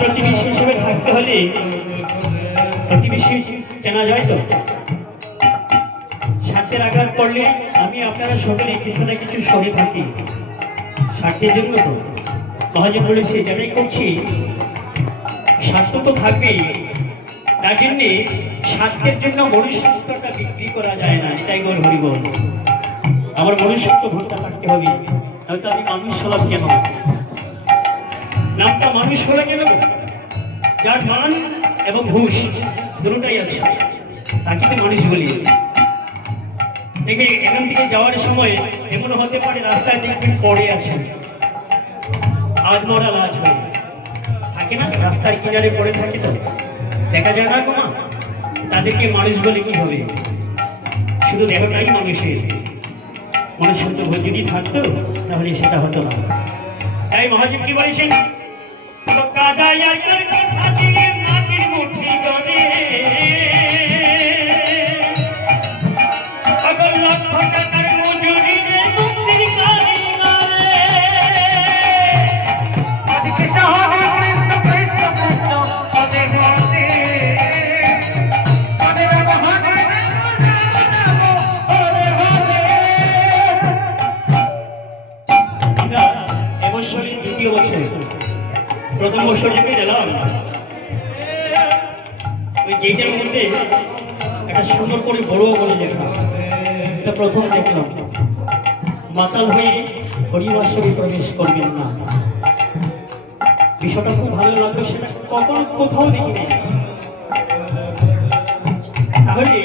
প্রতিবেশী হিসেবে থাকতে হলে প্রতিবেশী চেনা যায় তো। স্বার্থের আঘাত করলে আমি আপনারা সকলে কিছু না কিছু সরে থাকি, স্বার্থের জন্য তো। মহাজন বলেছে যেমন করছি, স্বার্থ তো থাকবেই, তার জন্যে স্বার্থের জন্য মনুষ্যত্বটা বিক্রি করা যায় না। এটাই বল হরিবল। আমার মনুষ্যত্ব ভোটটা থাকতে হবে, নয়তো আমি মানুষ হলাম কেন? নামটা মানুষ হলে কেন? যার মান এবং ঘুষ দুটোটাই আছে, তাকে তো মানুষ বলি। দেখবে এখান থেকে যাওয়ার সময় এমন হতে পারে রাস্তায় দেখবেন পড়ে আছে, আজ মরা লাজ হয়ে থাকে না, রাস্তার কিনারে পড়ে থাকে, তো দেখা যায় না গোমা? তাদেরকে মানুষ বলে কি হবে? শুধু দেহটাই মানুষের, মনুষ্যত্ব যদি থাকতো তাহলে সেটা হতো না। তাই মহাজন কি বলেছেন? প্রথম বছর থেকে গেলাম, ওই গেটের মধ্যে একটা সুন্দর করে বড় করে দেখা, এটা প্রথম দেখলাম। মাতাল হয়ে হরিবাসরে প্রবেশ করবেন না, বিষয়টা খুব ভালো লাগলো। সেটা কখনো কোথাও দেখি নাই। তাহলে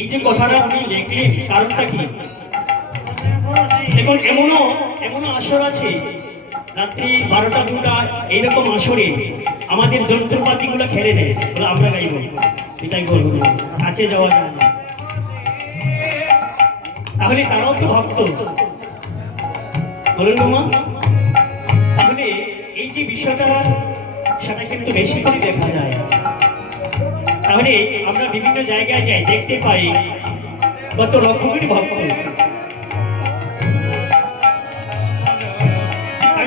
এই যে কথাটা উনি লিখলেন, কারণটা কি? দেখুন, এমনও আসর আছে রাত্রি 12টা 2টা এইরকম আসরে আমাদের যন্ত্রপাতি গুলো খেলে নেয়, বলে আমরা গাইব। এটাই বলবো, কাছে যাওয়া যায় না। তাহলে তারাও তো ভক্ত, বলুন মা। তাহলে এই যে বিষয়টা, সেটা কিন্তু বেশি করে দেখা যায়। তাহলে আমরা বিভিন্ন জায়গায় যাই, দেখতে পাই কত রকমের ভক্ত।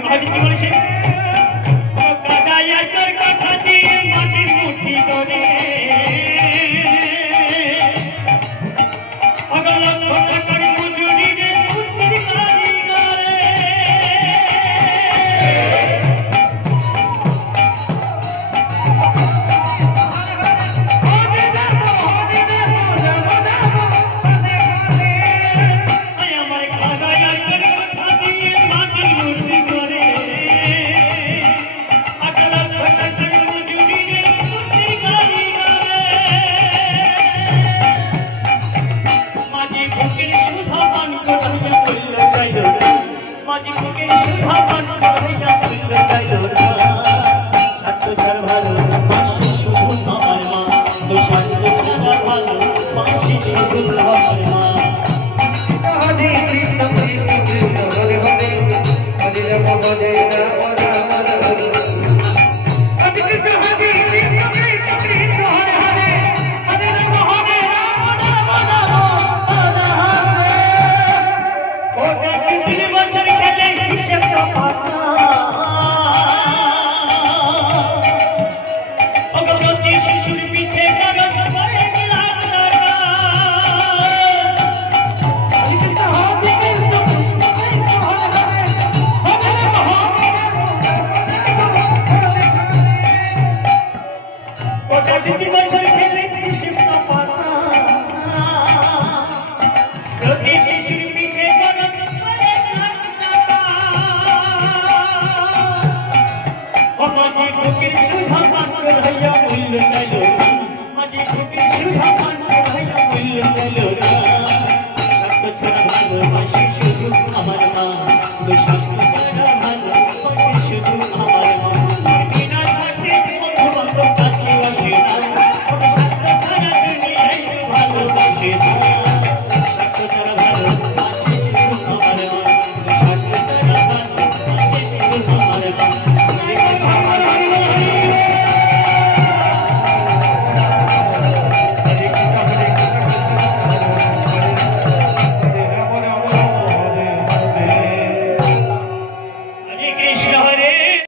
মহাজন কি বলেছেন? কথা দিয়ে মাটির মুঠি করে ভালোবাসে শুধু আমার মা।